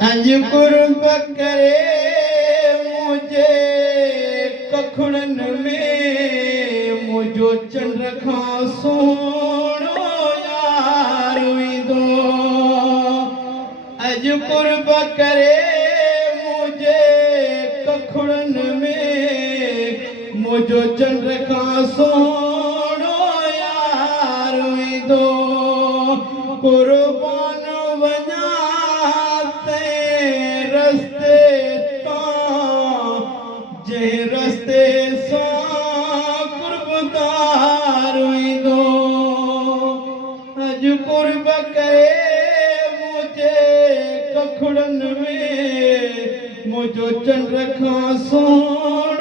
अज कुर्ब करे मुझे कखड़न में मुझो चंद्र खां सोणो यार विदो। अज कुर्ब करे मुझे कखड़न में मुझो चंद्र खां सोणो यार विदो। कुर्बान वञा रस्ते जे रस्ते सां कुर्बदार वेंदो। अज कुर्ब करे मुझे कखड़न में मुझो चंद्र खां सोण